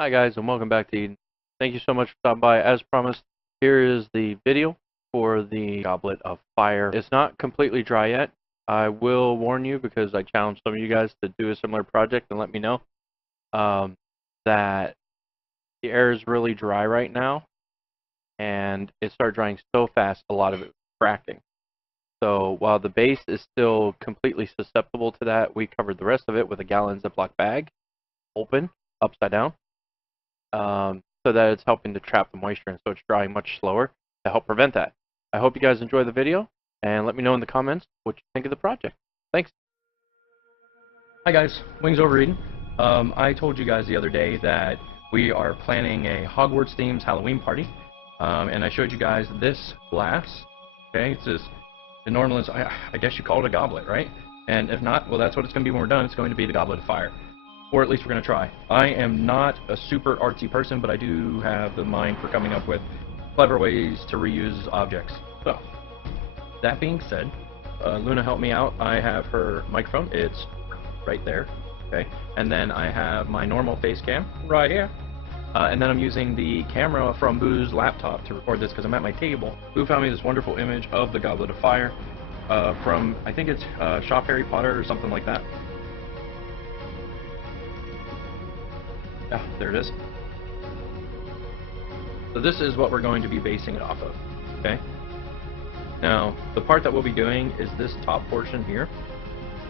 Hi guys, and welcome back to Eden. Thank you so much for stopping by. As promised, here is the video for the Goblet of Fire. It's not completely dry yet. I will warn you, because I challenged some of you guys to do a similar project and let me know that the air is really dry right now, and it started drying so fast, a lot of it was cracking. So while the base is still completely susceptible to that, we covered the rest of it with a gallon Ziploc bag, open, upside down. So that it's helping to trap the moisture, and so it's drying much slower to help prevent that. I hope you guys enjoy the video, and let me know in the comments what you think of the project. Thanks. Hi guys, WingsOverEden. I told you guys the other day that we are planning a Hogwarts themed Halloween party, and I showed you guys this glass. Okay, it's this enormous, I guess you call it a goblet, right? And if not, well, that's what it's going to be when we're done. It's going to be the Goblet of Fire. Or at least we're going to try. I am not a super artsy person, but I do have the mind for coming up with clever ways to reuse objects. So, that being said, Luna helped me out. I have her microphone. It's right there. Okay, and then I have my normal face cam right here. And then I'm using the camera from Boo's laptop to record this because I'm at my table. Boo found me this wonderful image of the Goblet of Fire from, I think it's Shop Harry Potter or something like that. Yeah, there it is. So this is what we're going to be basing it off of, okay? Now, the part that we'll be doing is this top portion here,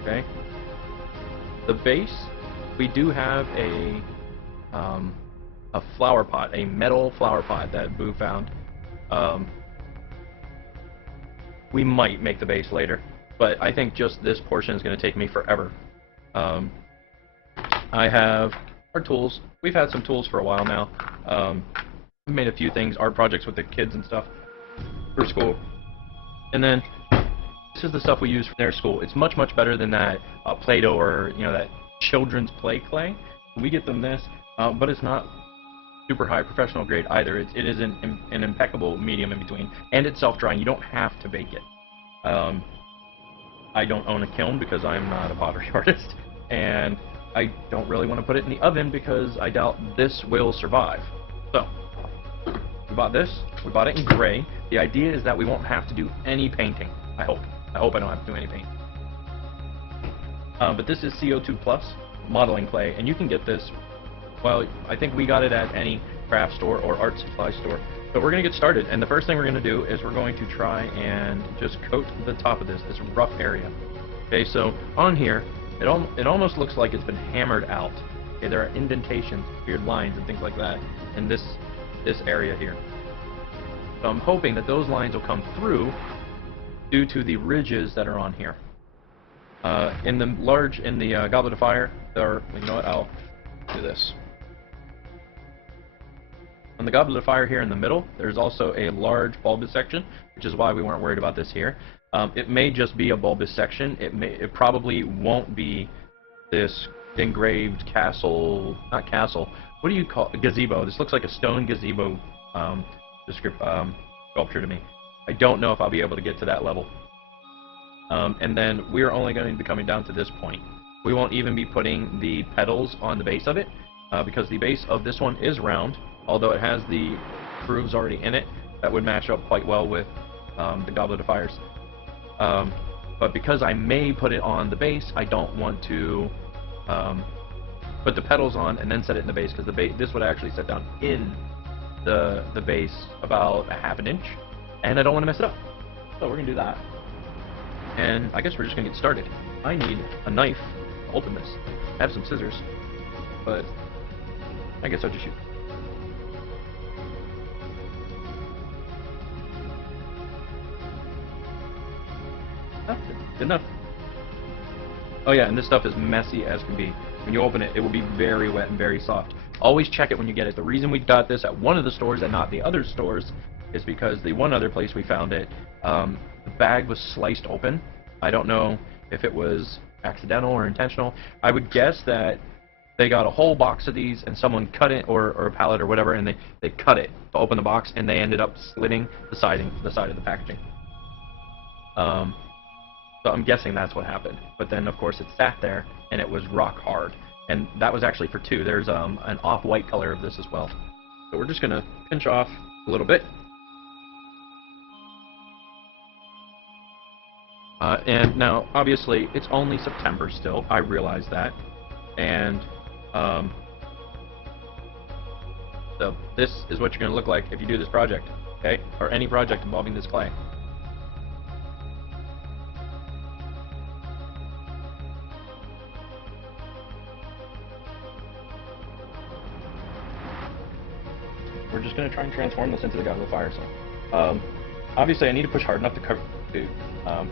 okay? The base, we do have a flower pot, a metal flower pot that Boo found. We might make the base later, but I think just this portion is going to take me forever. I have our tools. We've had some tools for a while now. We made a few things, art projects with the kids and stuff for school. And then this is the stuff we use for their school. It's much, much better than that Play-Doh or, you know, that children's play clay. We get them this, but it's not super high professional grade either. It is an impeccable medium in between, and it's self-drying. You don't have to bake it. I don't own a kiln because I'm not a pottery artist, and I don't really want to put it in the oven because I doubt this will survive. So, we bought this. We bought it in gray. The idea is that we won't have to do any painting. I hope. I hope I don't have to do any painting. But this is CO2 Plus modeling clay, and you can get this, well, I think we got it at any craft store or art supply store. But we're going to get started, and the first thing we're going to do is we're going to try and just coat the top of this rough area. Okay, so on here, it almost looks like it's been hammered out. Okay, there are indentations, weird lines, and things like that in this area here. So I'm hoping that those lines will come through due to the ridges that are on here. In the Goblet of Fire, you know what? I'll do this. On the Goblet of Fire here in the middle, there's also a large bulbous section, which is why we weren't worried about this here. It may just be a bulbous section. It probably won't be this engraved castle, not castle. What do you call it? Gazebo? This looks like a stone gazebo sculpture to me. I don't know if I'll be able to get to that level. And then we're only going to be coming down to this point. We won't even be putting the petals on the base of it, because the base of this one is round, although it has the grooves already in it that would match up quite well with the Goblet of Fire's. But because I may put it on the base, I don't want to put the petals on and then set it in the base, because this would actually set down in the base about a ½ inch, and I don't want to mess it up. So we're going to do that. And I guess we're just going to get started. I need a knife to open this. I have some scissors, but I guess I'll just shoot. Good enough. Oh yeah, and this stuff is messy as can be. When you open it, it will be very wet and very soft. Always check it when you get it. The reason we got this at one of the stores and not the other stores is because the one other place we found it, the bag was sliced open. I don't know if it was accidental or intentional. I would guess that they got a whole box of these and someone cut it, or a pallet or whatever, and they cut it to open the box, and they ended up slitting the side of the packaging. So I'm guessing that's what happened. But then, of course, it sat there, and it was rock hard. and that was actually for 2. There's an off-white color of this as well. So we're just going to pinch off a little bit. And now, obviously, it's only September still. I realize that. And so this is what you're going to look like if you do this project, okay? Or any project involving this clay. We're just going to try and transform this into the Goblet of Fire. So, obviously, I need to push hard enough to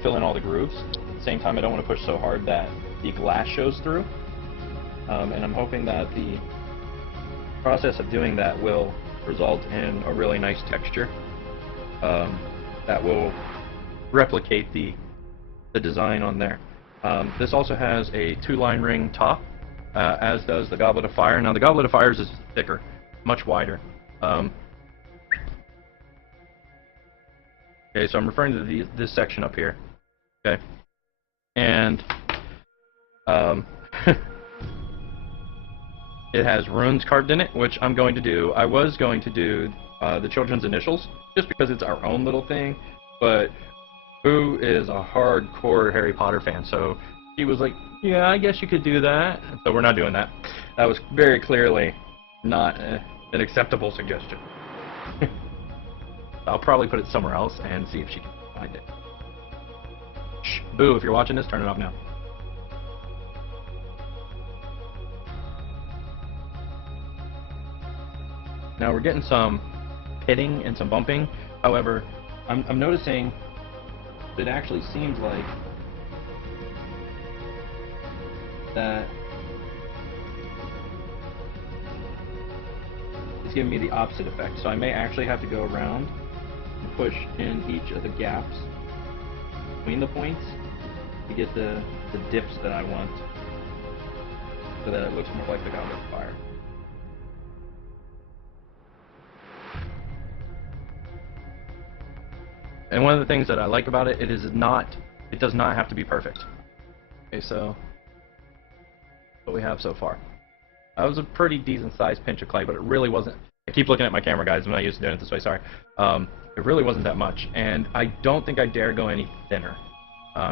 fill in all the grooves. At the same time, I don't want to push so hard that the glass shows through. And I'm hoping that the process of doing that will result in a really nice texture that will replicate the design on there. This also has a 2-line ring top, as does the Goblet of Fire. Now, the Goblet of Fire is thicker, much wider. Okay, so I'm referring to this section up here. Okay, and it has runes carved in it, which I'm going to do. I was going to do the children's initials, just because it's our own little thing, but Boo is a hardcore Harry Potter fan, so he was like, yeah, I guess you could do that. So we're not doing that. That was very clearly not an acceptable suggestion. I'll probably put it somewhere else and see if she can find it. Shh, Boo, if you're watching this, turn it off now. Now we're getting some pitting and some bumping. However, I'm noticing that it actually seems like that it's giving me the opposite effect. So I may actually have to go around and push in each of the gaps between the points to get the dips that I want, so that it looks more like the Goblet of Fire. And one of the things that I like about it, it does not have to be perfect. Okay, so what we have so far. That was a pretty decent sized pinch of clay, but it really wasn't. I keep looking at my camera, guys. I'm not used to doing it this way, sorry. It really wasn't that much, and I don't think I dare go any thinner,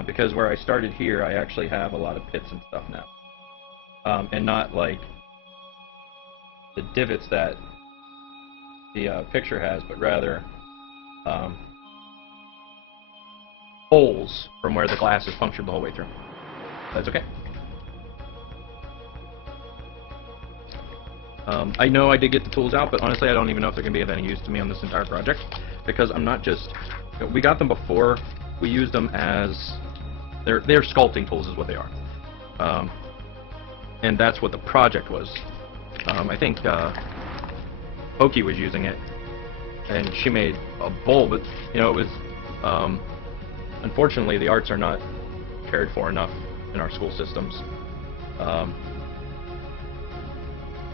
because where I started here, I actually have a lot of pits and stuff now, and not like the divots that the picture has, but rather holes from where the glass is punctured the whole way through. That's okay. I know I did get the tools out, but honestly I don't even know if they're going to be of any use to me on this entire project, because I'm not just... You know, we got them before, we used them as... They're sculpting tools is what they are. And that's what the project was. I think Pokey was using it, and she made a bowl, but you know, it was... unfortunately, the arts are not cared for enough in our school systems.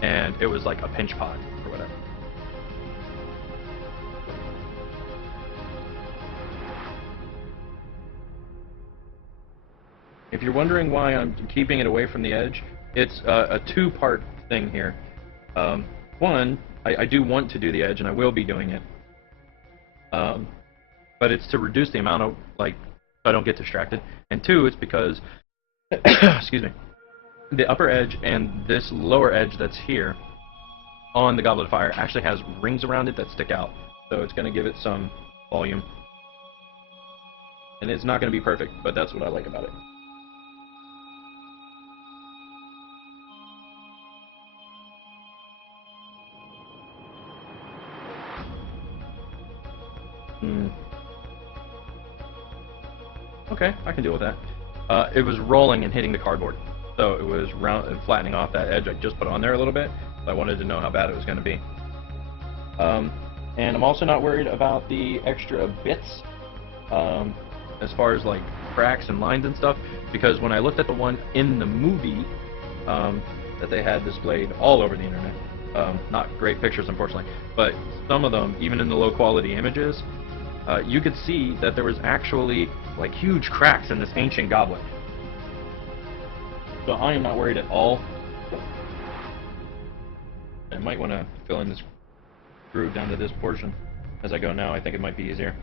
And it was like a pinch pot or whatever. If you're wondering why I'm keeping it away from the edge, it's a 2-part thing here. One, I do want to do the edge, and I will be doing it. But it's to reduce the amount of, like, so I don't get distracted. And 2, it's because, excuse me, the upper edge and this lower edge that's here on the Goblet of Fire actually has rings around it that stick out. So it's going to give it some volume. And it's not going to be perfect, but that's what I like about it. Okay, I can deal with that. It was rolling and hitting the cardboard, so it was round and flattening off that edge I just put on there a little bit. So I wanted to know how bad it was going to be. And I'm also not worried about the extra bits as far as like cracks and lines and stuff, because when I looked at the one in the movie that they had displayed all over the internet, not great pictures unfortunately, but some of them, even in the low quality images, you could see that there was actually like huge cracks in this ancient goblet. So I am not worried at all I might want to fill in this groove down to this portion as I go now. I think it might be easier.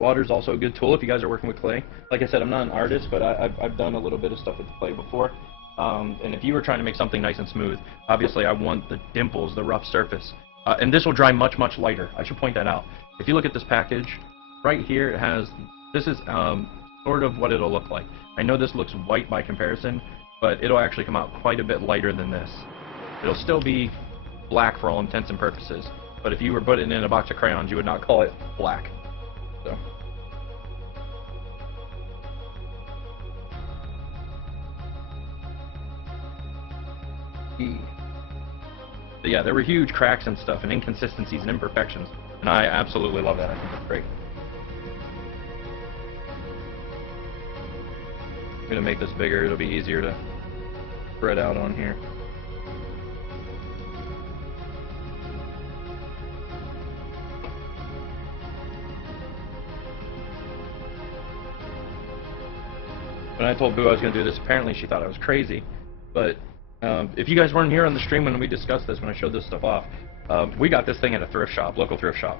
Water is also a good tool if you guys are working with clay. Like I said, I'm not an artist, but I've done a little bit of stuff with clay before. And if you were trying to make something nice and smooth, obviously I want the dimples, the rough surface. And this will dry much, much lighter. I should point that out. If you look at this package, right here it has, this is sort of what it'll look like. I know this looks white by comparison, but it'll actually come out quite a bit lighter than this. It'll still be black for all intents and purposes, but if you were putting it in a box of crayons, you would not call it black. So. But yeah, there were huge cracks and stuff and inconsistencies and imperfections, and I absolutely love that. I think that's great. I'm going to make this bigger. It'll be easier to spread out on here. When I told Boo I was going to do this, apparently she thought I was crazy. But if you guys weren't here on the stream when we discussed this, when I showed this stuff off, we got this thing at a thrift shop, local thrift shop.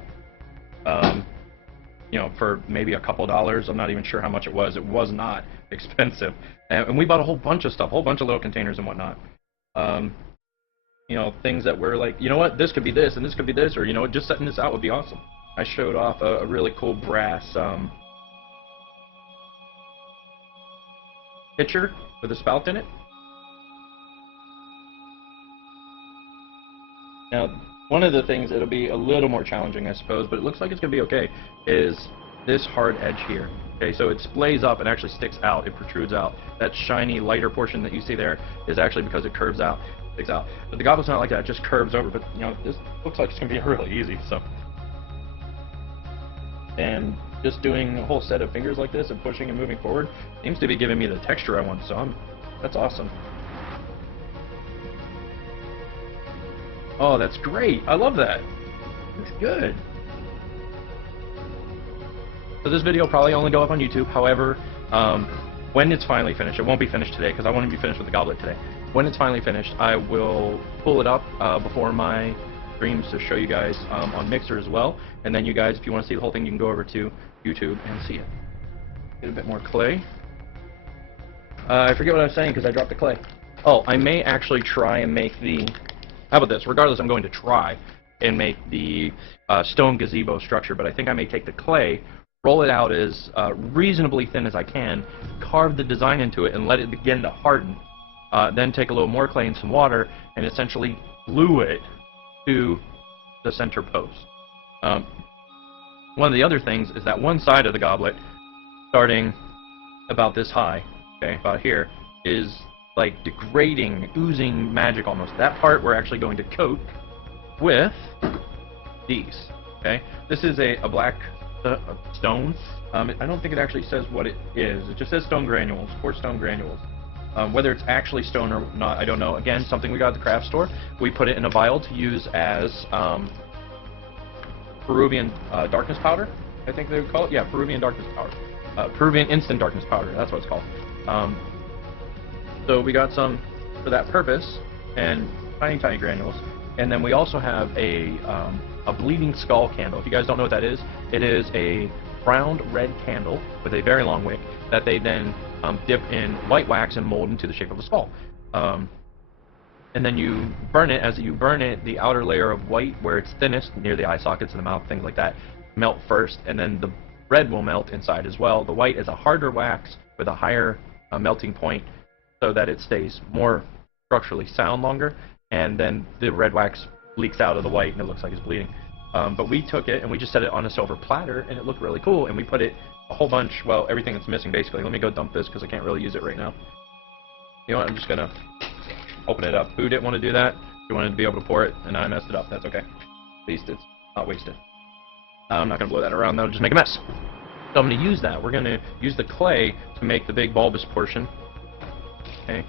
You know, for maybe a couple dollars. I'm not even sure how much it was. It was not expensive. And we bought a whole bunch of stuff, a whole bunch of little containers and whatnot. You know, things that were like, you know what, this could be this, and this could be this, or, you know, just setting this out would be awesome. I showed off a really cool brass pitcher with a spout in it. Now, one of the things that'll be a little more challenging, I suppose, but it looks like it's going to be okay, is this hard edge here. Okay, so it splays up and actually sticks out, it protrudes out. That shiny, lighter portion that you see there is actually because it curves out, sticks out. But the Goblet's not like that, it just curves over, but, you know, this looks like it's going to be really easy, so. And just doing a whole set of fingers like this and pushing and moving forward seems to be giving me the texture I want, so that's awesome. Oh, that's great. I love that. Looks good. So this video will probably only go up on YouTube. However, when it's finally finished, it won't be finished today because I want to be finished with the Goblet today. When it's finally finished, I will pull it up before my streams to show you guys on Mixer as well. And then you guys, if you want to see the whole thing, you can go over to YouTube and see it. Get a bit more clay. I forget what I was saying because I dropped the clay. Oh, I may actually try and make the... How about this? Regardless, I'm going to try and make the stone gazebo structure, but I think I may take the clay, roll it out as reasonably thin as I can, carve the design into it, and let it begin to harden. Then take a little more clay and some water, and essentially glue it to the center post. One of the other things is that one side of the goblet, starting about this high, okay, about here, is like degrading, oozing magic almost. That part we're actually going to coat with these. Okay, this is a black stone. I don't think it actually says what it is. It just says stone granules, quartz stone granules. Whether it's actually stone or not, I don't know. Again, something we got at the craft store. We put it in a vial to use as Peruvian darkness powder. I think they would call it. Yeah, Peruvian darkness powder. Peruvian instant darkness powder. That's what it's called. So we got some for that purpose, and tiny, tiny granules. And then we also have a bleeding skull candle. If you guys don't know what that is, it is a round red candle with a very long wick that they then dip in white wax and mold into the shape of a skull. And then you burn it. As you burn it, the outer layer of white, where it's thinnest, near the eye sockets and the mouth, things like that, melt first, and then the red will melt inside as well. The white is a harder wax with a higher melting point, so that it stays more structurally sound longer, and then the red wax leaks out of the white and it looks like it's bleeding. But we took it and we just set it on a silver platter and it looked really cool, and we put it a whole bunch, well, everything that's missing basically. Let me go dump this because I can't really use it right now. You know what, I'm just gonna open it up. Who didn't want to do that? He wanted to be able to pour it and I messed it up. That's okay. At least it's not wasted. I'm not gonna blow that around, that'll just make a mess. So I'm gonna use that. We're gonna use the clay to make the big bulbous portion. Okay.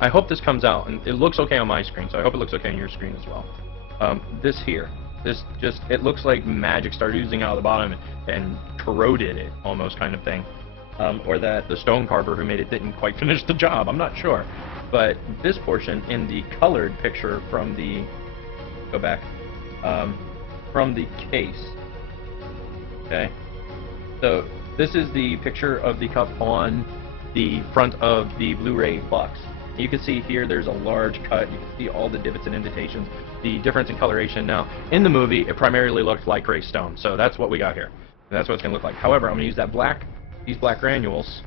I hope this comes out, and it looks okay on my screen, so I hope it looks okay on your screen as well. This here, this just, it looks like magic started oozing out of the bottom and corroded it, almost, kind of thing. Or that the stone carver who made it didn't quite finish the job, I'm not sure. But this portion in the colored picture from the, go back, from the case, okay? So this is the picture of the cup on the front of the Blu-ray box. You can see here there's a large cut. You can see all the divots and indentations, the difference in coloration. Now, in the movie, it primarily looked like gray stone, so that's what we got here. And that's what it's going to look like. However, I'm going to use that these black granules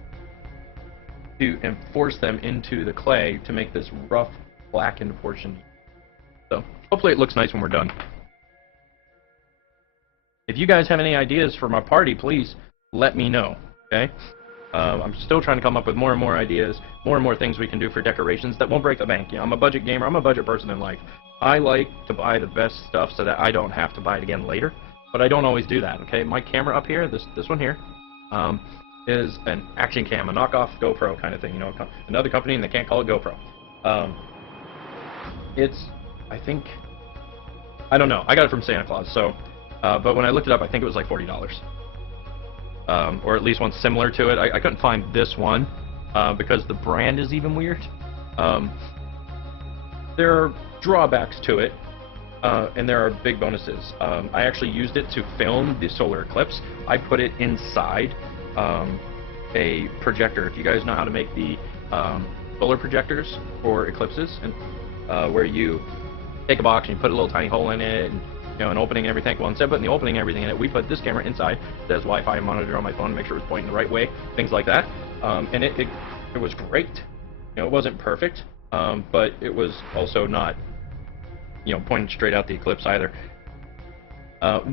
to enforce them into the clay to make this rough, blackened portion. So hopefully it looks nice when we're done. If you guys have any ideas for my party, please let me know, okay? I'm still trying to come up with more and more ideas, more and more things we can do for decorations that won't break the bank. You know, I'm a budget gamer, I'm a budget person in life. I like to buy the best stuff so that I don't have to buy it again later, but I don't always do that, okay? My camera up here, this one here, is an action cam, a knockoff GoPro kind of thing, you know, another company and they can't call it GoPro. It's, I think, I don't know, I got it from Santa Claus, so, but when I looked it up, I think it was like $40. Or at least one similar to it. I couldn't find this one because the brand is even weird. There are drawbacks to it, and there are big bonuses. I actually used it to film the solar eclipse. I put it inside a projector. If you guys know how to make the solar projectors for eclipses, and where you take a box and you put a little tiny hole in it, and you know, an opening and everything. Well, instead of putting the opening and everything in it, we put this camera inside. It has Wi-Fi monitor on my phone to make sure it's pointing the right way, things like that. And it was great. You know, it wasn't perfect, but it was also not, you know, pointing straight out the eclipse either.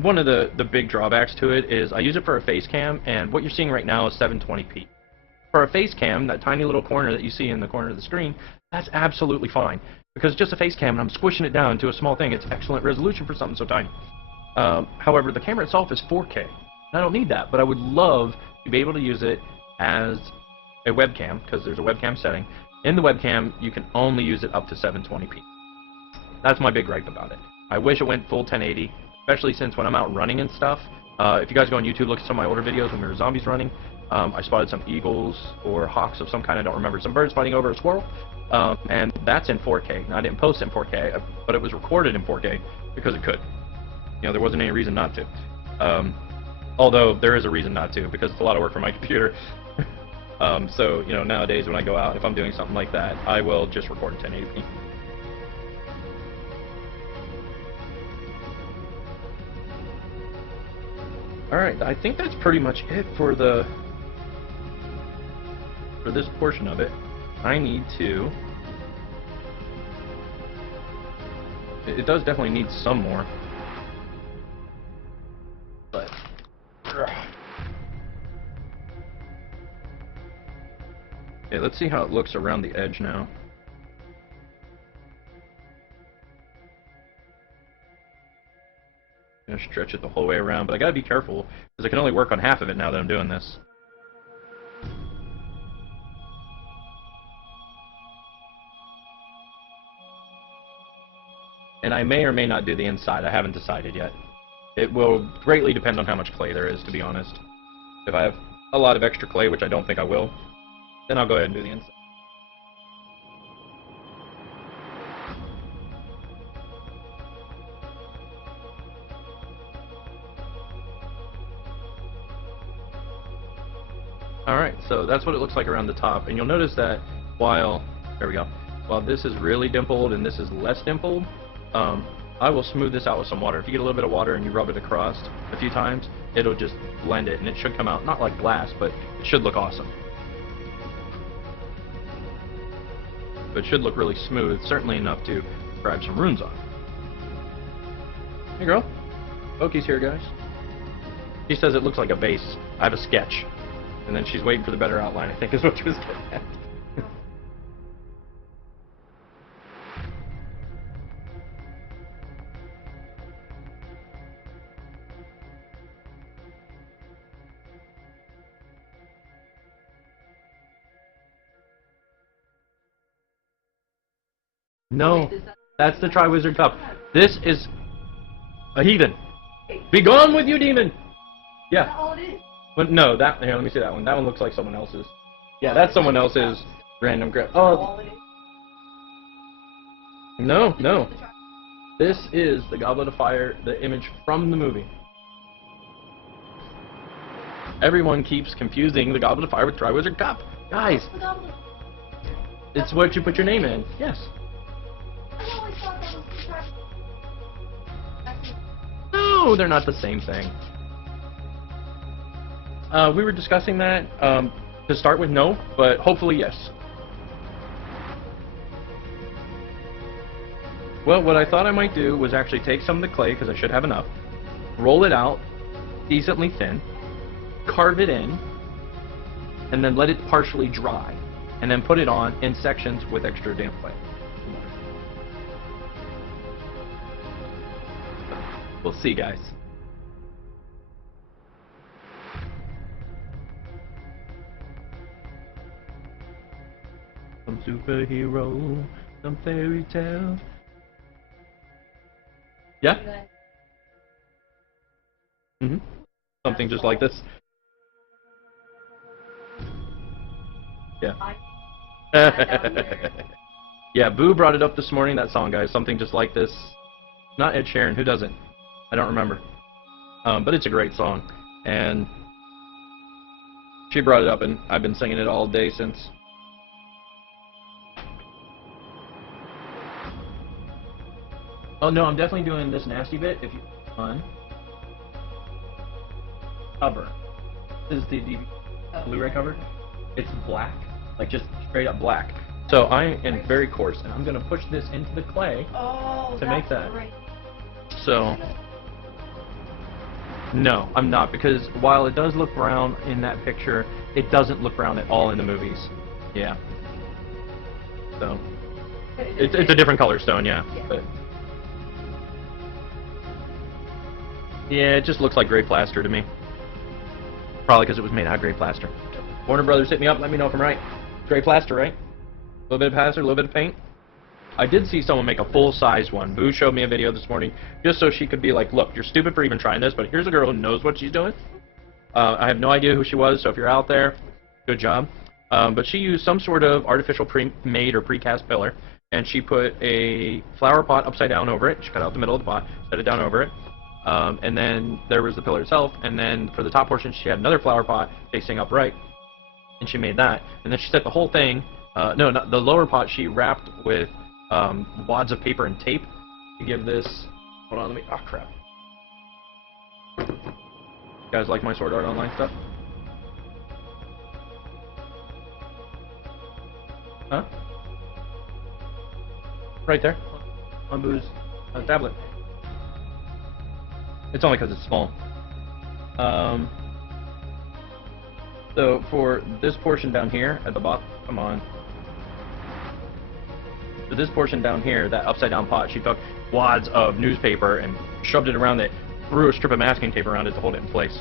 One of the big drawbacks to it is I use it for a face cam, and what you're seeing right now is 720p. For a face cam, that tiny little corner that you see in the corner of the screen, that's absolutely fine. Because it's just a face cam and I'm squishing it down to a small thing. It's excellent resolution for something so tiny. However, the camera itself is 4K. And I don't need that, but I would love to be able to use it as a webcam, because there's a webcam setting. In the webcam, you can only use it up to 720p. That's my big gripe about it. I wish it went full 1080, especially since when I'm out running and stuff. If you guys go on YouTube, look at some of my older videos when there were zombies running. I spotted some eagles or hawks of some kind, I don't remember, some birds fighting over a squirrel. And that's in 4K. Now, I didn't post it in 4K, but it was recorded in 4K because it could. You know, there wasn't any reason not to. Although, there is a reason not to, because it's a lot of work for my computer. So, you know, nowadays when I go out, if I'm doing something like that, I will just record in 1080p. Alright, I think that's pretty much it for this portion of it. I need to... It does definitely need some more. But... Okay, let's see how it looks around the edge now. I'm gonna stretch it the whole way around, but I gotta be careful, because I can only work on half of it now that I'm doing this. And I may or may not do the inside. I haven't decided yet. It will greatly depend on how much clay there is, to be honest. If I have a lot of extra clay, which I don't think I will, then I'll go ahead and do the inside. Alright, so that's what it looks like around the top. And you'll notice that while, there we go, while this is really dimpled and this is less dimpled, I will smooth this out with some water. If you get a little bit of water and you rub it across a few times, it'll just blend it, and it should come out, not like glass, but it should look awesome. But it should look really smooth, certainly enough to grab some runes on. Hey girl, Pokey's here, guys. She says it looks like a base. I have a sketch. And then she's waiting for the better outline, I think is what she was getting at. No, that's the Triwizard Cup. This is a heathen. Be gone with you, demon! Yeah. Is that all it is? But no, that here, let me see that one. That one looks like someone else's. Yeah, that's someone else's random grip. Oh, All it is? no. This is the Goblet of Fire, the image from the movie. Everyone keeps confusing the Goblet of Fire with Triwizard Cup. Guys, The goblet. it's what you put your name in. Yes. I always thought that was the trash. That's it. No, they're not the same thing. We were discussing that. To start with, no, but hopefully, yes. Well, what I thought I might do was actually take some of the clay, because I should have enough, roll it out decently thin, carve it in, and then let it partially dry, and then put it on in sections with extra damp clay. We'll see, guys. Some superhero, some fairy tale. Yeah? Mm-hmm. Something just like this. Yeah. Yeah, Boo brought it up this morning, that song, guys. Something just like this. Not Ed Sheeran, who does it? I don't remember. But it's a great song. And she brought it up, and I've been singing it all day since. Oh no, I'm definitely doing this nasty bit. If you on cover, this is the DVD Blu-ray cover. It's black, like just straight up black. So I am very coarse, and I'm gonna push this into the clay to make that. Great. So no, I'm not, because while it does look brown in that picture, it doesn't look brown at all in the movies. Yeah. So it's a different color stone, yeah. But yeah, it just looks like gray plaster to me. Probably because it was made out of gray plaster. Warner Brothers, hit me up, let me know if I'm right. Gray plaster, right? A little bit of plaster, a little bit of paint. I did see someone make a full-size one. Boo showed me a video this morning, just so she could be like, look, you're stupid for even trying this, but here's a girl who knows what she's doing. I have no idea who she was, so if you're out there, good job. But she used some sort of artificial pre-made or precast pillar, and she put a flower pot upside down over it. She cut out the middle of the pot, set it down over it. And then there was the pillar itself, and then for the top portion she had another flower pot facing upright, and she made that. And then she set the whole thing, no, not the lower pot, she wrapped with wads of paper and tape to give this, hold on, let me, oh crap. You guys like my Sword Art Online stuff? Huh? Right there, on Boo's tablet. It's only because it's small. So for this portion down here at the bottom, come on. For this portion down here, that upside down pot, she took wads of newspaper and shoved it around it, threw a strip of masking tape around it to hold it in place.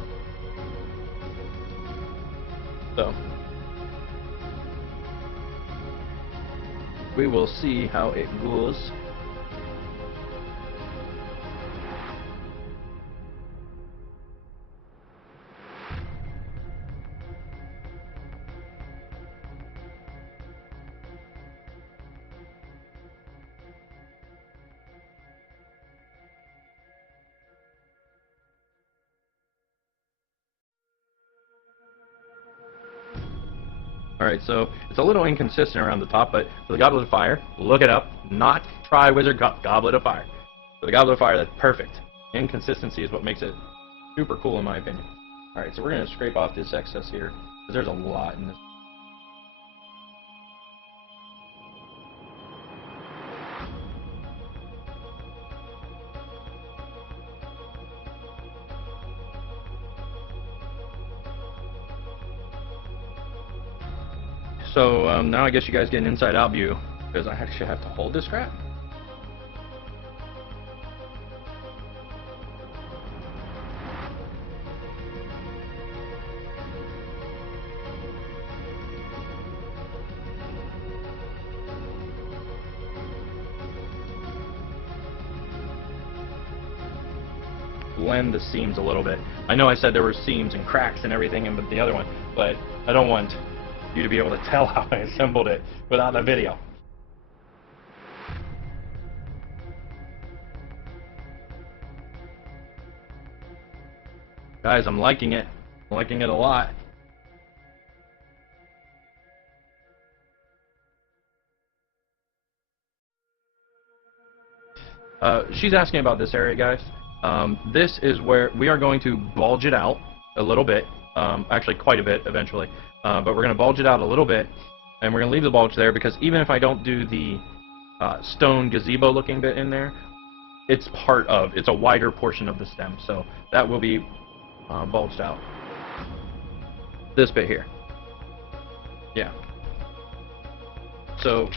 So we will see how it goes. Alright, so it's a little inconsistent around the top, but for the Goblet of Fire, look it up, not Triwizard Cup, Goblet of Fire. For the Goblet of Fire, that's perfect. Inconsistency is what makes it super cool in my opinion. Alright, so we're going to scrape off this excess here, because there's a lot in this. So now I guess you guys get an inside-out view, because I actually have to hold this crap. blend the seams a little bit. I know I said there were seams and cracks and everything in the other one, but I don't want you to be able to tell how I assembled it without the video. Guys, I'm liking it. I'm liking it a lot. She's asking about this area, guys. This is where we are going to bulge it out a little bit, actually quite a bit eventually, but we're going to bulge it out a little bit, and we're going to leave the bulge there because even if I don't do the stone gazebo looking bit in there, it's a wider portion of the stem, so that will be bulged out. This bit here. Yeah. So,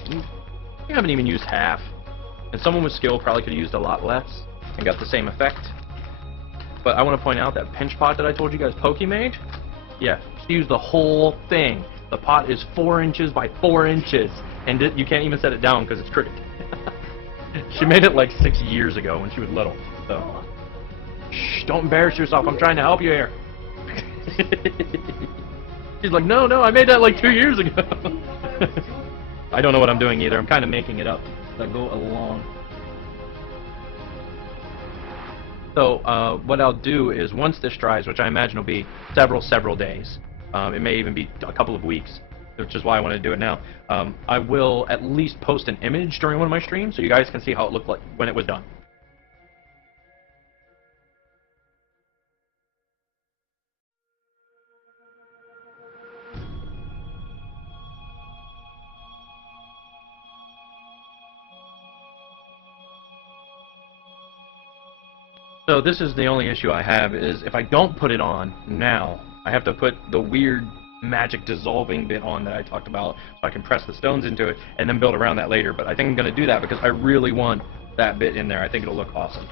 we haven't even used half. And someone with skill probably could have used a lot less and got the same effect. But I want to point out that pinch pot that I told you guys Pokey made, yeah, she used the whole thing. The pot is 4 inches by 4 inches, and you can't even set it down because it's crooked. She made it like 6 years ago when she was little. So, shh, don't embarrass yourself. I'm trying to help you here. She's like, no, I made that like 2 years ago. I don't know what I'm doing either. I'm kind of making it up as I go along. So what I'll do is once this dries, which I imagine will be several days, it may even be a couple of weeks, which is why I want to do it now, I will at least post an image during one of my streams so you guys can see how it looked like when it was done. So this is the only issue I have, is if I don't put it on now, I have to put the weird magic dissolving bit on that I talked about, so I can press the stones into it and then build around that later. But I think I'm going to do that because I really want that bit in there. I think it'll look awesome.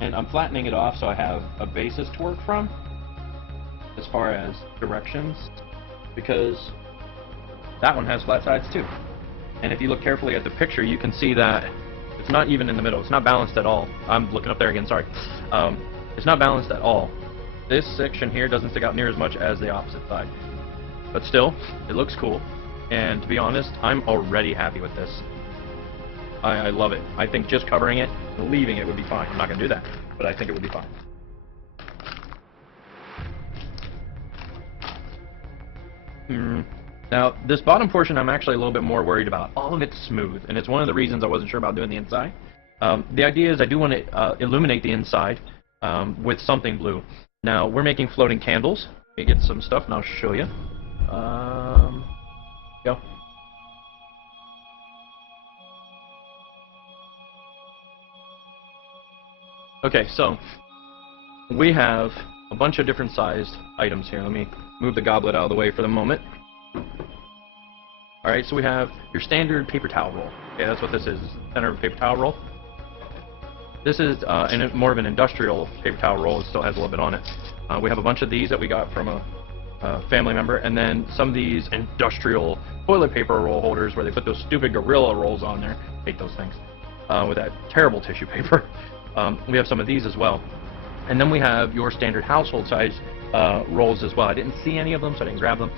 And I'm flattening it off so I have a basis to work from as far as directions, because that one has flat sides too. And if you look carefully at the picture, you can see that it's not even in the middle. It's not balanced at all. I'm looking up there again, sorry. It's not balanced at all. This section here doesn't stick out near as much as the opposite side. But still, it looks cool. And to be honest, I'm already happy with this. I love it. I think just covering it and leaving it would be fine. I'm not going to do that, but I think it would be fine. Now, this bottom portion I'm actually a little bit more worried about. All of it's smooth, and it's one of the reasons I wasn't sure about doing the inside. The idea is I do want to illuminate the inside with something blue. Now, we're making floating candles. Let me get some stuff, and I'll show you. Go. Okay, so we have a bunch of different sized items here. Let me move the goblet out of the way for the moment. Alright, so we have your standard paper towel roll. Okay, that's what this is, center of a paper towel roll. This is more of an industrial paper towel roll. It still has a little bit on it. We have a bunch of these that we got from a family member, and then some of these industrial toilet paper roll holders where they put those stupid gorilla rolls on there. I hate those things. With that terrible tissue paper. We have some of these as well. And then we have your standard household size rolls as well. I didn't see any of them, so I didn't grab them.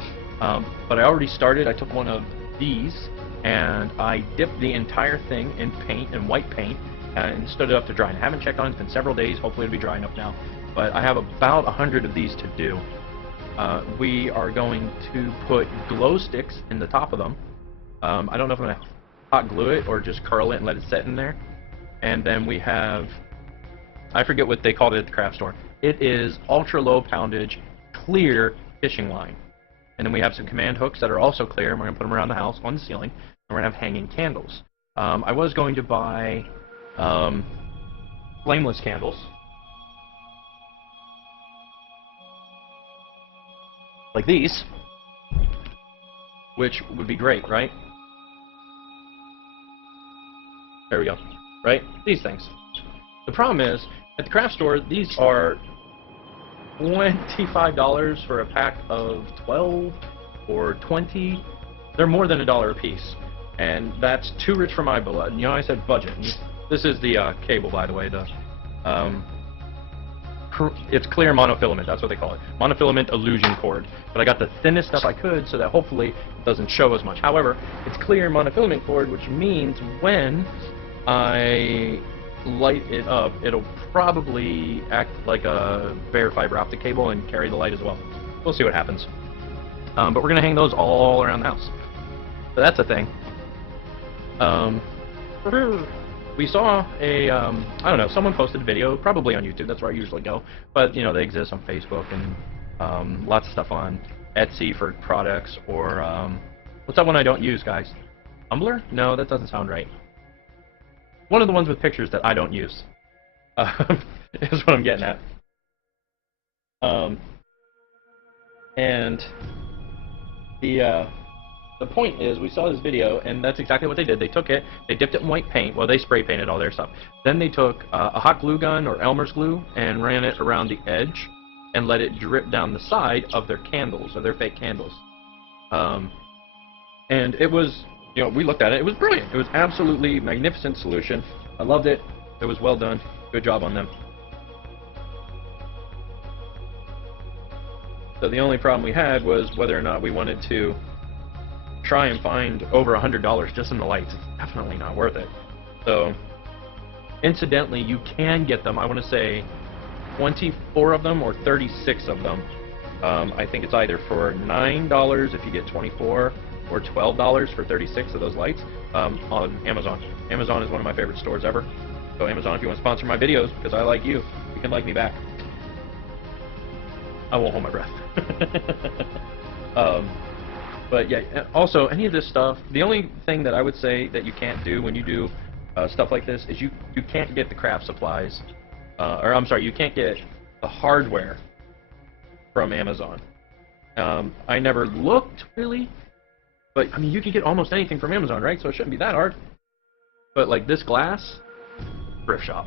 But I already started. I took one of these and I dipped the entire thing in paint, in white paint, and stood it up to dry. And I haven't checked on it. It's been several days. Hopefully it'll be dry enough now. But I have about 100 of these to do. We are going to put glow sticks in the top of them. I don't know if I'm going to hot glue it or just curl it and let it set in there. And then we have, I forget what they called it at the craft store. It is ultra low poundage, clear fishing line. And then we have some command hooks that are also clear, and we're going to put them around the house on the ceiling. And we're going to have hanging candles. I was going to buy flameless candles. Like these. Which would be great, right? There we go. Right? These things. The problem is, at the craft store, these are $25 for a pack of 12 or 20, they're more than $1 a piece, and that's too rich for my blood. You know, I said budget. This is the cable, by the way. It's clear monofilament. That's what they call it. Monofilament illusion cord. But I got the thinnest stuff I could so that hopefully it doesn't show as much. However, it's clear monofilament cord, which means when I light it up, it'll probably act like a bare fiber optic cable and carry the light as well. We'll see what happens. But we're going to hang those all around the house. So that's a thing. We saw a, I don't know, someone posted a video, probably on YouTube, that's where I usually go, but, you know, they exist on Facebook and lots of stuff on Etsy for products, or, what's that one I don't use, guys? Tumblr? No, that doesn't sound right. One of the ones with pictures that I don't use, is what I'm getting at. And the point is, we saw this video, and that's exactly what they did. They took it, they dipped it in white paint. Well, they spray painted all their stuff. Then they took a hot glue gun or Elmer's glue and ran it around the edge and let it drip down the side of their candles, or their fake candles. And it was, you know, we looked at it. It was brilliant. It was absolutely magnificent solution. I loved it. It was well done. Good job on them. So the only problem we had was whether or not we wanted to try and find over $100 just in the lights. It's definitely not worth it. So, incidentally, you can get them, I want to say, 24 of them or 36 of them. I think it's either for $9 if you get 24 or $12 for 36 of those lights on Amazon. Amazon is one of my favorite stores ever. So Amazon, if you want to sponsor my videos, because I like you, you can like me back. I won't hold my breath. But yeah, also, any of this stuff, the only thing that I would say that you can't do when you do stuff like this is you can't get the craft supplies, or I'm sorry, you can't get the hardware from Amazon. I never looked, really, but I mean, you can get almost anything from Amazon, right? So it shouldn't be that hard. But like this glass, thrift shop.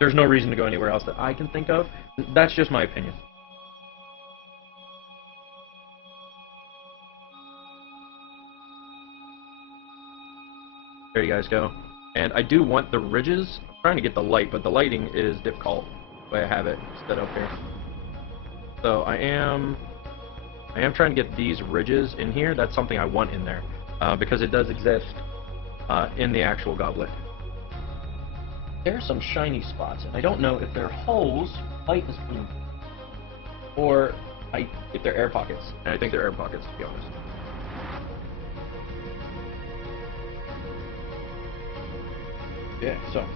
There's no reason to go anywhere else that I can think of. That's just my opinion. There you guys go. And I do want the ridges. I'm trying to get the light, but the lighting is difficult the way I have it set up here. So I am trying to get these ridges in here. That's something I want in there, because it does exist in the actual goblet. There's some shiny spots, and I don't know if they're holes, light is coming, or if they're air pockets. And I think they're air pockets, to be honest. Yeah, so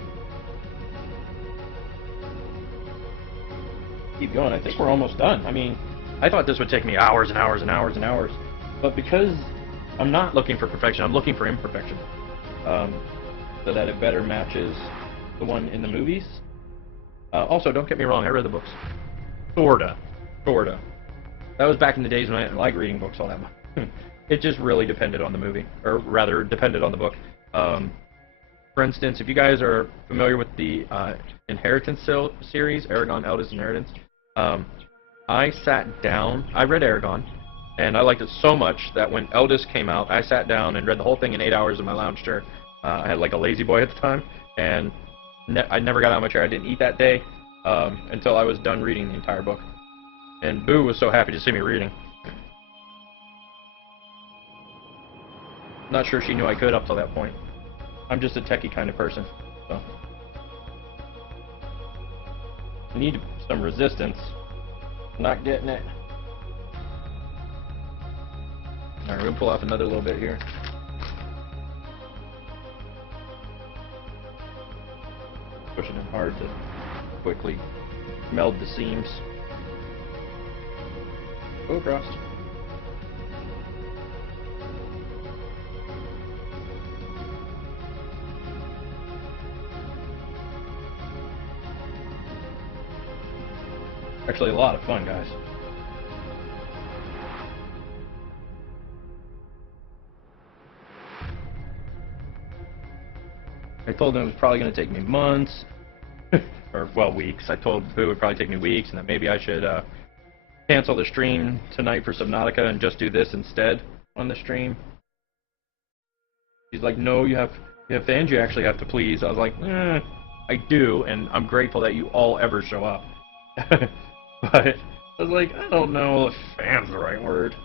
keep going. I think we're almost done. I mean, I thought this would take me hours and hours and hours and hours, but because I'm not looking for perfection, I'm looking for imperfection, so that it better matches the one in the movies. Also, don't get me wrong, I read the books. Sorta. That was back in the days when I didn't like reading books all that much. It just really depended on the movie, or rather, depended on the book. For instance, if you guys are familiar with the Inheritance series, Aragon Eldest Inheritance, I sat down, I read Aragon, and I liked it so much that when Eldest came out, I sat down and read the whole thing in 8 hours in my lounge chair. I had like a lazy boy at the time, and I never got out of my chair. I didn't eat that day until I was done reading the entire book. And Boo was so happy to see me reading. Not sure she knew I could up till that point. I'm just a techie kind of person. So. I need some resistance. Not getting it. Alright, we'll pull off another little bit here. Pushing it hard to quickly meld the seams. Go across. Actually, a lot of fun, guys. I told him it was probably going to take me months, or well, weeks. I told Boo it would probably take me weeks, and that maybe I should cancel the stream tonight for Subnautica and just do this instead on the stream. He's like, no, you have fans you actually have to please. I was like, I do, and I'm grateful that you all ever show up. But I was like, I don't know if fan's the right word.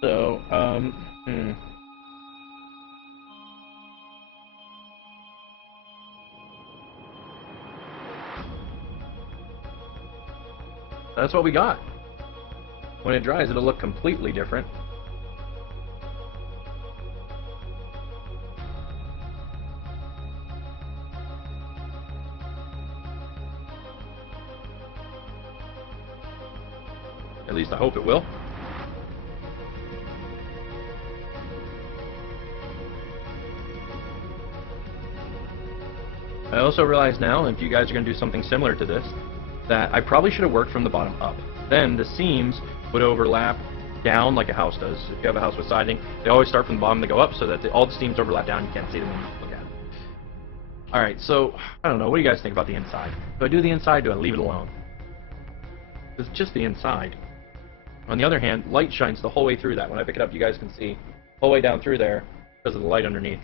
So, That's what we got. When it dries, it'll look completely different. At least I hope it will. I also realize now, if you guys are going to do something similar to this, that I probably should have worked from the bottom up. Then the seams would overlap down like a house does. If you have a house with siding, they always start from the bottom to go up so that all the seams overlap down. You can't see them when you look at it. Alright, so, I don't know. What do you guys think about the inside? Do I do the inside? Do I leave it alone? It's just the inside. On the other hand, light shines the whole way through that. When I pick it up, you guys can see the whole way down through there because of the light underneath.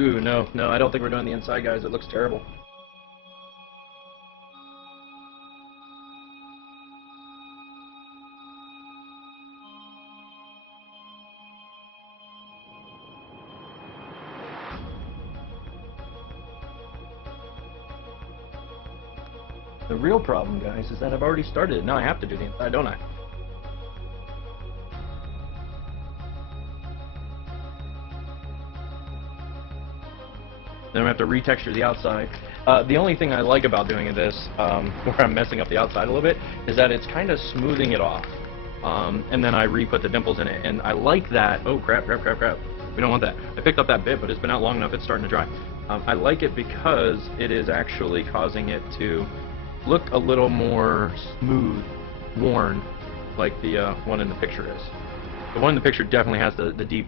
Ooh, no, I don't think we're doing the inside, guys. It looks terrible. The real problem, guys, is that I've already started it. Now I have to do the inside, don't I? Then I have to retexture the outside. The only thing I like about doing this, where I'm messing up the outside a little bit, is that it's kind of smoothing it off. And then I re-put the dimples in it, and I like that. Oh, crap. We don't want that. I picked up that bit, but it's been out long enough, it's starting to dry. I like it because it is actually causing it to look a little more smooth, worn, like the one in the picture is. The one in the picture definitely has the deep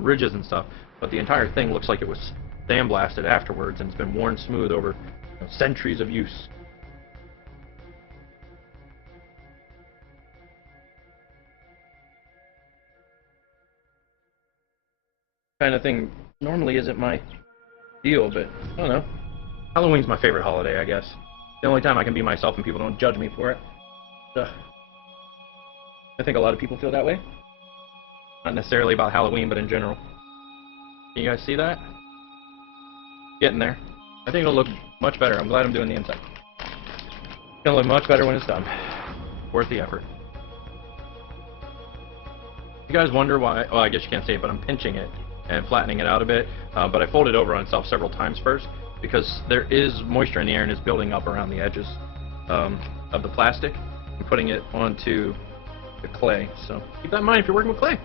ridges and stuff, but the entire thing looks like it was sandblasted afterwards and it's been worn smooth over centuries of use. Kind of thing normally isn't my deal, but I don't know. Halloween's my favorite holiday, I guess. The only time I can be myself and people don't judge me for it. I think a lot of people feel that way. Not necessarily about Halloween, but in general. Can you guys see that? Getting there. I think it'll look much better. I'm glad I'm doing the inside. It's gonna look much better when it's done. Worth the effort. You guys wonder why, well, I guess you can't see it, but I'm pinching it and flattening it out a bit, but I folded over on itself several times first because there is moisture in the air and it's building up around the edges of the plastic and putting it onto the clay. So keep that in mind if you're working with clay.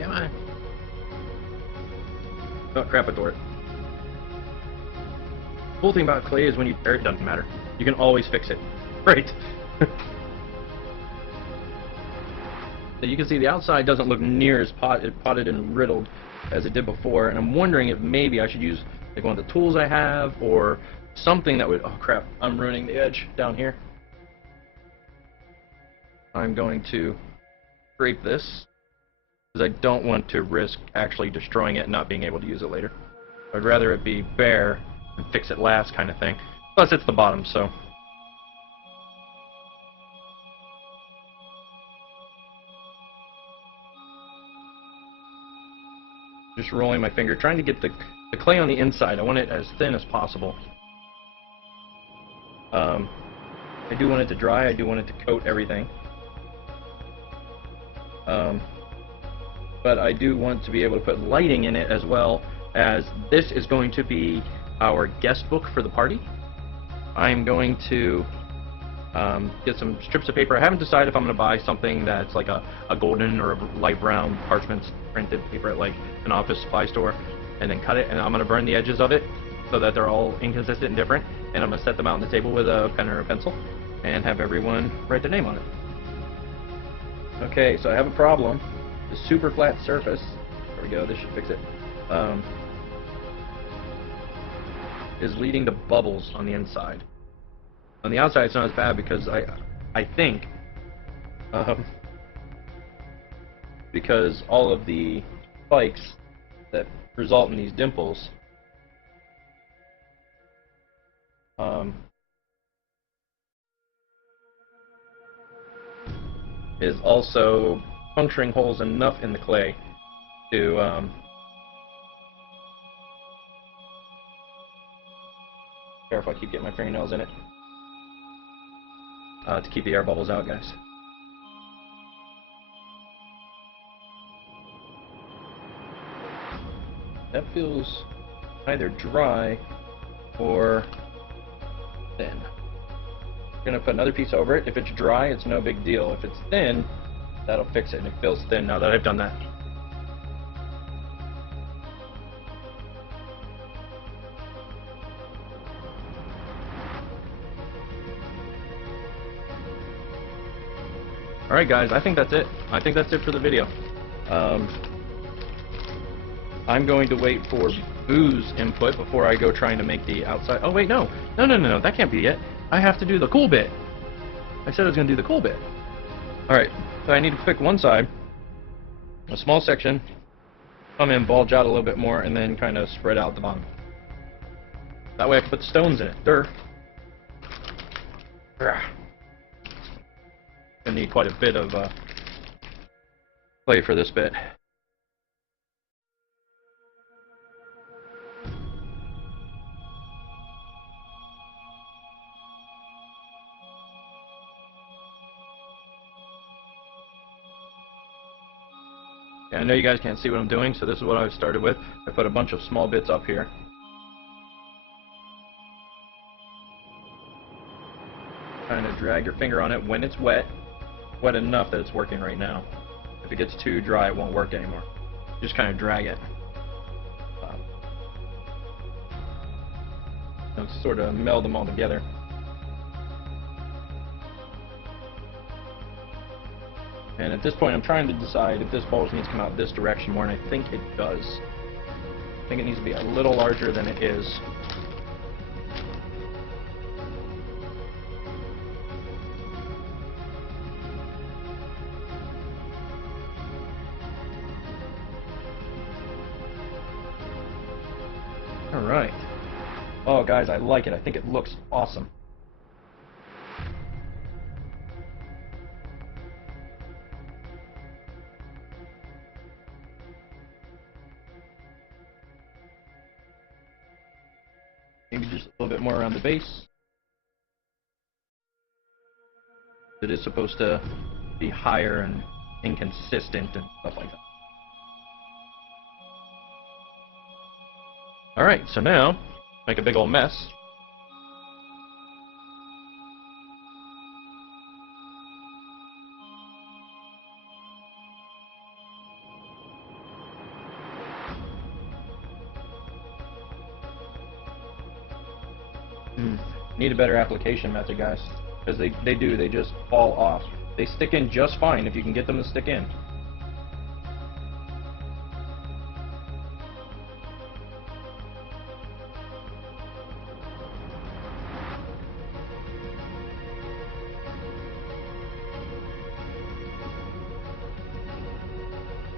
Come on. Oh crap, I tore it. The cool thing about clay is when you tear it, it doesn't matter. You can always fix it. Right. So you can see the outside doesn't look near as potted and riddled as it did before, and I'm wondering if maybe I should use like one of the tools I have or something that would, oh crap, I'm ruining the edge down here. I'm going to scrape this because I don't want to risk actually destroying it and not being able to use it later. I'd rather it be bare and fix it last kind of thing. Plus it's the bottom, so. Just rolling my finger, trying to get the clay on the inside. I want it as thin as possible. I do want it to dry, I do want it to coat everything. But I do want to be able to put lighting in it as well, as this is going to be our guest book for the party. I'm going to get some strips of paper. I haven't decided if I'm going to buy something that's like a golden or a light brown parchment printed paper at like an office supply store, and then cut it, and I'm going to burn the edges of it so that they're all inconsistent and different, and I'm going to set them out on the table with a pen or a pencil and have everyone write their name on it. Okay, so I have a problem. The super flat surface, there we go, this should fix it, is leading to bubbles on the inside. On the outside it's not as bad because I think because all of the spikes that result in these dimples is also puncturing holes enough in the clay to careful, I keep getting my fingernails in it, to keep the air bubbles out, guys. That feels either dry or thin. I'm gonna put another piece over it. If it's dry, it's no big deal. If it's thin, that'll fix it, and it feels thin now that I've done that. Alright guys, I think that's it. I think that's it for the video. I'm going to wait for Boo's input before I go trying to make the outside. Oh wait, no, that can't be it. I have to do the cool bit. I said I was going to do the cool bit. Alright, so I need to pick one side, a small section, come in, bulge out a little bit more, and then kind of spread out the bottom. That way I can put the stones in it. I need quite a bit of clay for this bit. I know you guys can't see what I'm doing, so this is what I started with. I put a bunch of small bits up here. Kind of drag your finger on it when it's wet enough that it's working right now. If it gets too dry, it won't work anymore. Just kind of drag it. And sort of meld them all together. And at this point, I'm trying to decide if this bulge needs to come out this direction more, and I think it does. I think it needs to be a little larger than it is. Alright. Oh, guys, I like it. I think it looks awesome. Maybe just a little bit more around the base. It is supposed to be higher and inconsistent and stuff like that. Alright, so now, make a big old mess. Need a better application method, guys, because they just fall off. They stick in just fine if you can get them to stick in.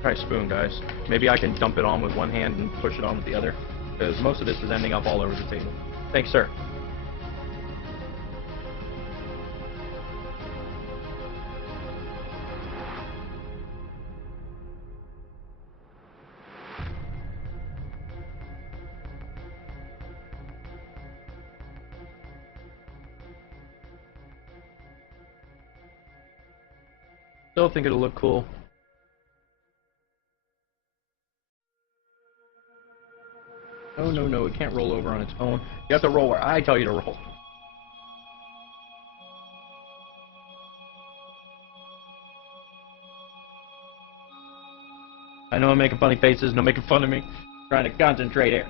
Try a spoon, guys. Maybe I can dump it on with one hand and push it on with the other, because most of this is ending up all over the table. Thanks, sir. Still think it'll look cool. Oh, no, it can't roll over on its own. You have to roll where I tell you to roll. I know I'm making funny faces, no making fun of me. Trying to concentrate here.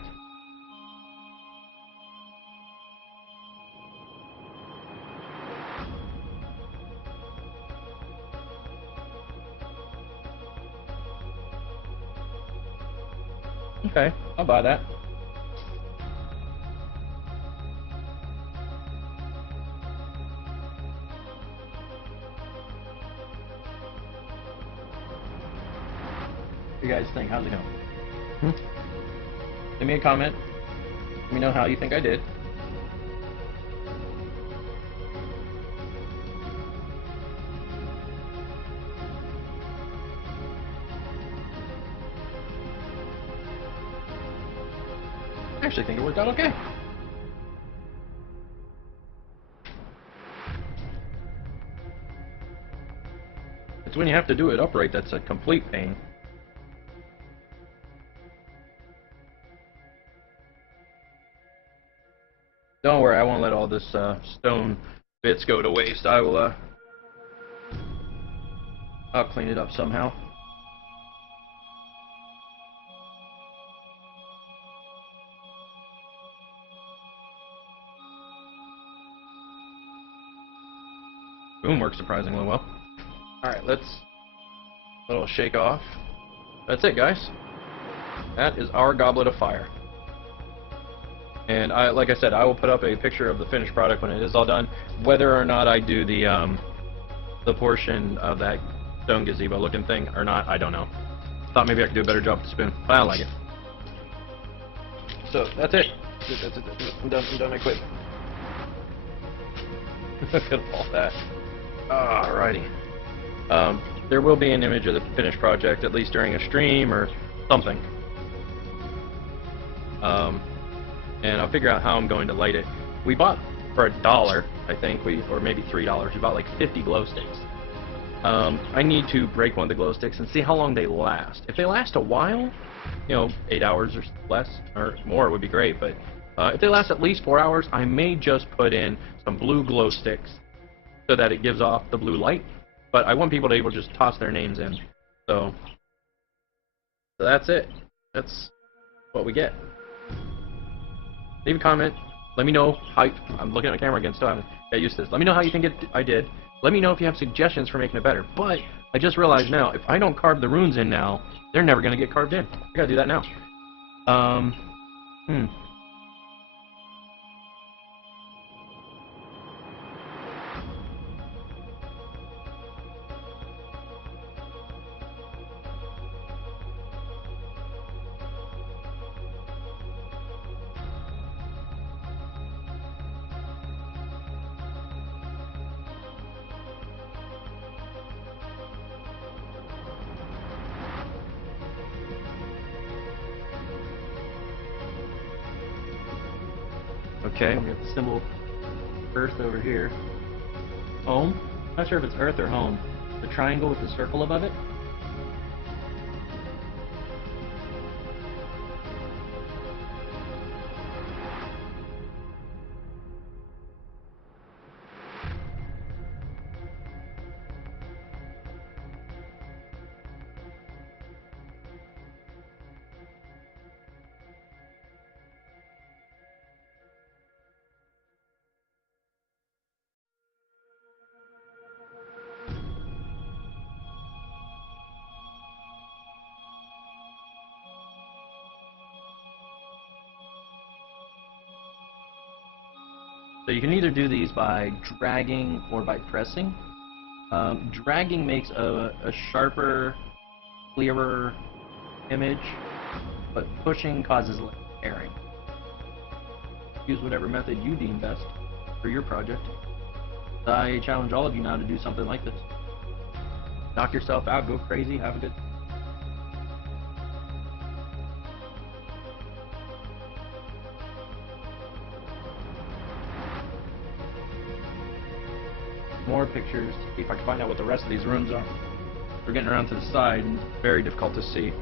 Okay, I'll buy that. What do you guys think? How's it going? Leave me a comment. Let me know how you think I did. I actually think it worked out okay. It's when you have to do it upright that's a complete pain. Don't worry, I won't let all this stone bits go to waste. I'll clean it up somehow. Boom works surprisingly well. Alright, let's a little shake off. That's it, guys. That is our Goblet of Fire. And like I said, I will put up a picture of the finished product when it is all done. Whether or not I do the portion of that stone gazebo looking thing or not, I don't know. Thought maybe I could do a better job with the spoon, but I like it. So that's it. That's it. I'm done. I quit. Look at all that. Alrighty. There will be an image of the finished project, at least during a stream or something. And I'll figure out how I'm going to light it. We bought for $1, I think, or maybe $3. We bought like 50 glow sticks. I need to break one of the glow sticks and see how long they last. If they last a while, 8 hours or less or more would be great. But if they last at least 4 hours, I may just put in some blue glow sticks so that it gives off the blue light. But I want people to be able to just toss their names in. So that's it. That's what we get. Leave a comment. Let me know how I'm looking at the camera again, so I haven't got used to this. Let me know how you think I did. Let me know if you have suggestions for making it better. But I just realized now, if I don't carve the runes in now, they're never going to get carved in. I gotta do that now. Okay, we got the symbol Earth over here. Home? Not sure if it's Earth or home. The triangle with the circle above it. So you can either do these by dragging or by pressing. Dragging makes a sharper, clearer image, but pushing causes less tearing. Use whatever method you deem best for your project. I challenge all of you now to do something like this. Knock yourself out, go crazy, have a good time. More pictures, see if I can find out what the rest of these rooms are. We're getting around to the side and it's very difficult to see.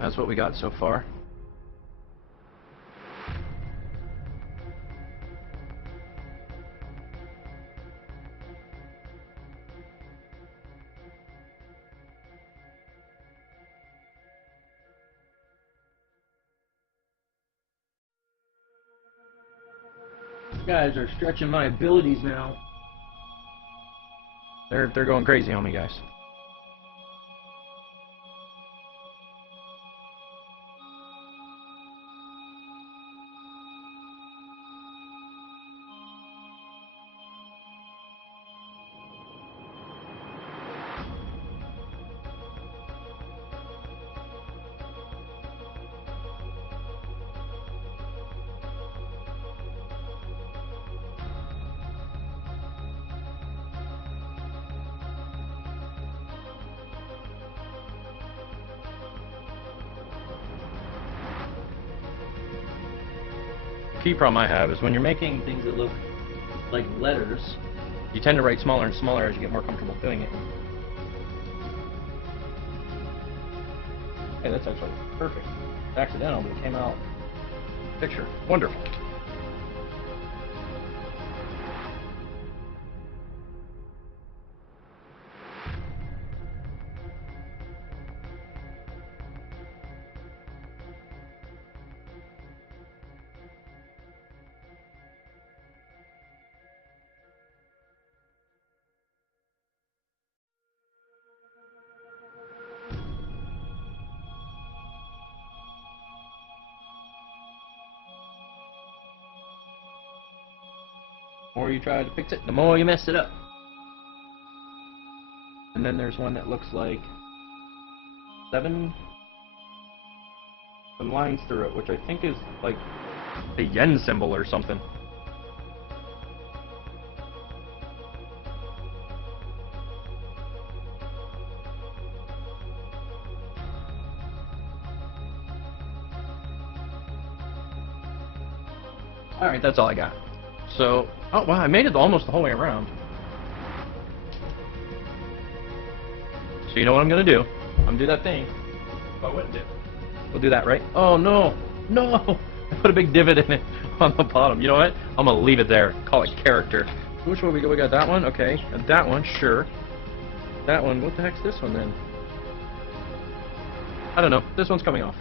That's what we got so far. Guys are stretching my abilities now. They're going crazy on me, guys. Key problem I have is when you're making things that look like letters, you tend to write smaller and smaller as you get more comfortable doing it. Hey, that's actually perfect. It's accidental, but it came out picture. Wonderful. The more you try to fix it, the more you mess it up. And then there's one that looks like seven lines through it, which I think is like a yen symbol or something. Alright, that's all I got. So, oh wow, I made it almost the whole way around. So you know what I'm gonna do? I'm gonna do that thing. If I wouldn't do. We'll do that, right? Oh no! No! I put a big divot in it on the bottom. You know what? I'm gonna leave it there. Call it character. Which one we got? We got that one? Okay. And that one, sure. That one, what the heck's this one then? I don't know. This one's coming off.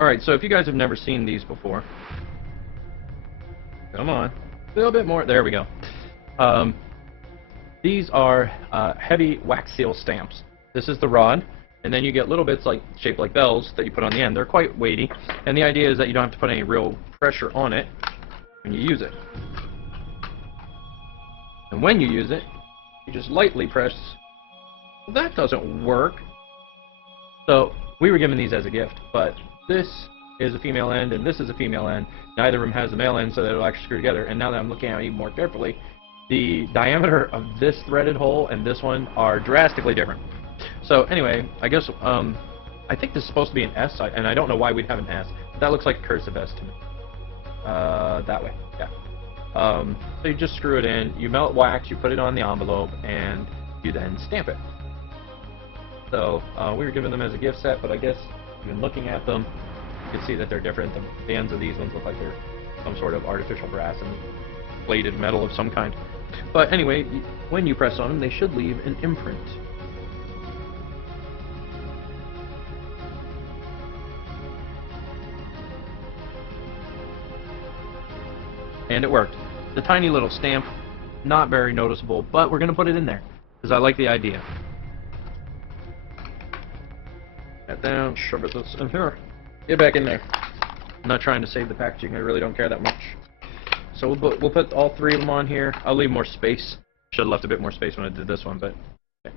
Alright, so if you guys have never seen these before. Come on. A little bit more. There we go. These are heavy wax seal stamps. This is the rod, and then you get little bits like shaped like bells that you put on the end. They're quite weighty, and the idea is that you don't have to put any real pressure on it when you use it. And when you use it, you just lightly press. Well, that doesn't work. So we were given these as a gift, but this is a female end and this is a female end. Neither of them has the male end, so that it'll actually screw together. And now that I'm looking at it even more carefully, the diameter of this threaded hole and this one are drastically different. So anyway, I guess I think this is supposed to be an S, and I don't know why we'd have an S. That looks like a cursive S to me. That way, yeah. So you just screw it in, you melt wax, you put it on the envelope, and you then stamp it. So we were given them as a gift set, but I guess even looking at them, you can see that they're different. The ends of these ones look like they're some sort of artificial brass and plated metal of some kind. But anyway, when you press on them, they should leave an imprint. And it worked. The tiny little stamp, not very noticeable, but we're going to put it in there because I like the idea. That down, shove it in here. Get back in there. I'm not trying to save the packaging. I really don't care that much. So we'll put all three of them on here. I'll leave more space. Should have left a bit more space when I did this one, but okay.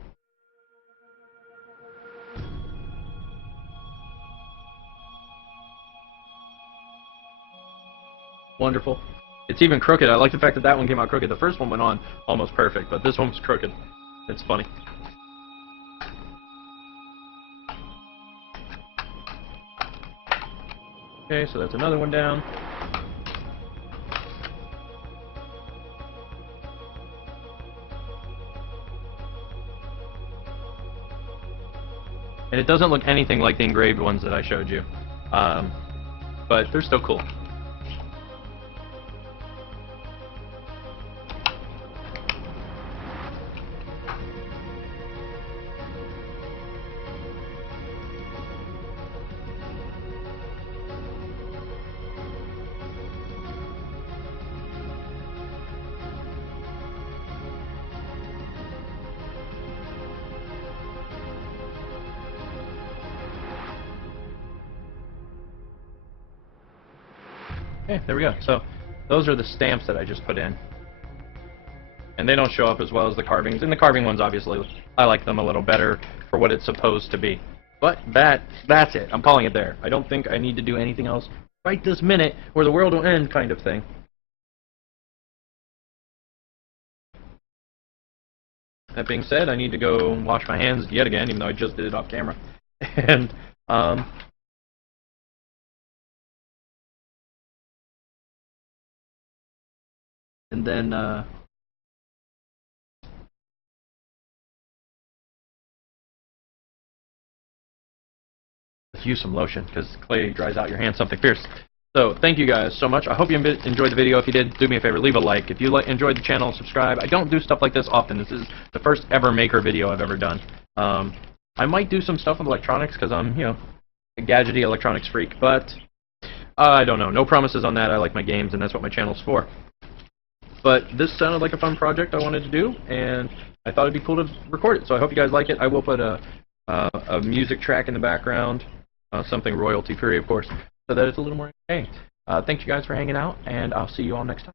Wonderful. It's even crooked. I like the fact that that one came out crooked. The first one went on almost perfect, but this one was crooked. It's funny. Okay, so that's another one down. And it doesn't look anything like the engraved ones that I showed you. But they're still cool. Okay, there we go. So those are the stamps that I just put in. And they don't show up as well as the carvings. And the carving ones, obviously, I like them a little better for what it's supposed to be. But that's it. I'm calling it there. I don't think I need to do anything else right this minute or the world will end kind of thing. That being said, I need to go wash my hands yet again, even though I just did it off camera. And, then, let's use some lotion, because clay dries out your hands something fierce. So, thank you guys so much. I hope you enjoyed the video. If you did, do me a favor, leave a like. If you enjoyed the channel, subscribe. I don't do stuff like this often. This is the first ever maker video I've ever done. I might do some stuff with electronics, because I'm, you know, a gadgety electronics freak, but I don't know. No promises on that. I like my games, and that's what my channel's for. But this sounded like a fun project I wanted to do, and I thought it'd be cool to record it. So I hope you guys like it. I will put a music track in the background, something royalty free, of course, so that it's a little more entertaining. Thank you guys for hanging out, and I'll see you all next time.